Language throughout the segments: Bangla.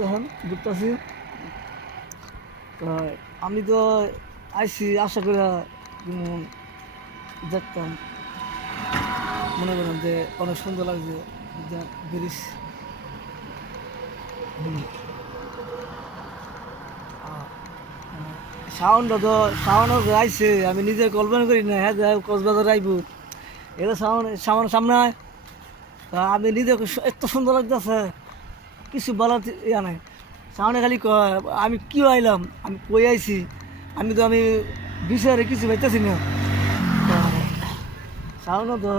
দেখেন ঘুরতেছি। তো আমি তো আইসি আশা করে দেখতাম, মনে করেন যে অনেক সুন্দর লাগছে যে ব্রিজ। সাউন্ড আইসে, আমি নিজে কল্পনা করি না হ্যাঁ কক্সবাজার আইব এটা সাউন্ড সামনে হয়। তা আমি নিজে এত সুন্দর লাগতেছে, কিছু বলার ইয়া নাই। সামনে খালি কয় আমি কি আইলাম, আমি কই আইছি, আমি বিচারে কিছু পাইতেছি না। সামনে তো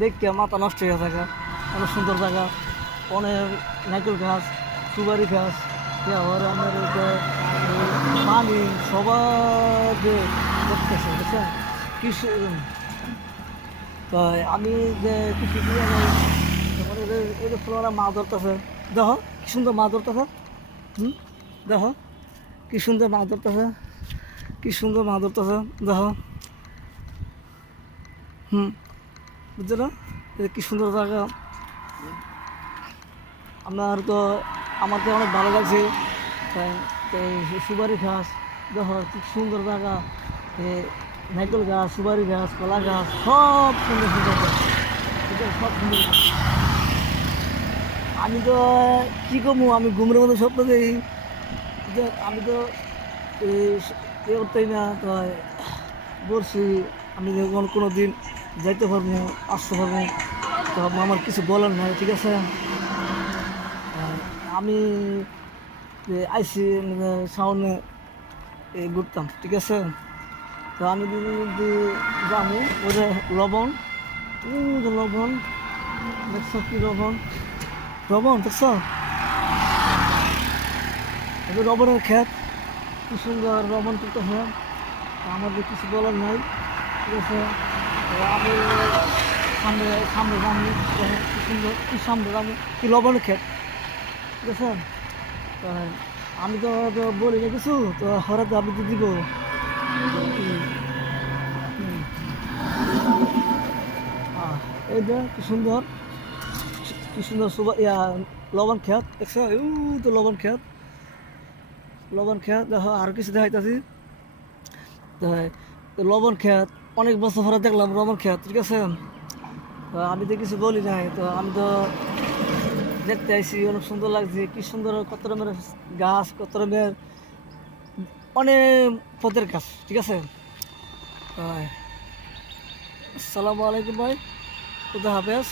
দেখতে মাথা নষ্ট হয়ে থাকা, অনেক সুন্দর জায়গা, অনেক নারকেল গাছ, সুপারি গাছ, আবার আমার পানি সবার দেখতেছে বুঝছেন কিছু। তাই আমি যে কিছু দিয়ে এই যে ফ্লোরা মাছ ধরতেছে, দেখো কি সুন্দর মাছ ধরতেছে। দেখো কি সুন্দর মাছ ধরতেছে, কি সুন্দর মাছ ধরতেছে, দেখো। বুঝছো না, কি সুন্দর জায়গা। আমার তো অনেক ভালো লাগছে। তাই সুপারি গাছ দেখো কি সুন্দর জায়গা, নারকেল গাছ, সুপারি গাছ, কলা গাছ, সব সুন্দর সুন্দর গাছ, সব সুন্দর গাছ। আমি তো কি করবো, আমি ঘুমের মধ্যে স্বপ্ন দেখি যে আমি তো এ করতেই না। তাই বলছি আমি যখন কোনো দিন যাইতে পারবো, আসতে পারবো, তো আমার কিছু বলার নাই, ঠিক আছে। আমি আইসি সামনে ঘুরতাম, ঠিক আছে। তো আমি যদি যাবো ওই যে লবণ, লবণ দেখছ কি লবণ, লবণ দেখছ লবণের ক্ষেত, কি সুন্দর লবণ তুলতেছে। আমাদের কিছু বলার নাই, ঠিক আছে। আমি সামনে সামনে যাবো, কি সুন্দর কি সামনে যাবো, কি লবণের ক্ষেত, ঠিক আছে। আমি তো বলি না কিছু, তো হঠাৎ আমি তো দিব। এই যে কি সুন্দর, কি সুন্দর লবণ খেত দেখছো, তো লবণ খেত, লবণ খেত দেখো। আর কিছু দেখাইতেছি, লবণ খেত অনেক বছর পরে দেখলাম লবণ খেত, ঠিক আছে। তো আমি তো কিছু বলি নাই, তো আমি তো দেখতে আইসি, অনেক সুন্দর লাগছে, কি সুন্দর, কত রকমের গাছ, কত রকমের অনেক পদের গাছ, ঠিক আছে। আসসালামু আলাইকুম ভাই, খুদা হাফেজ।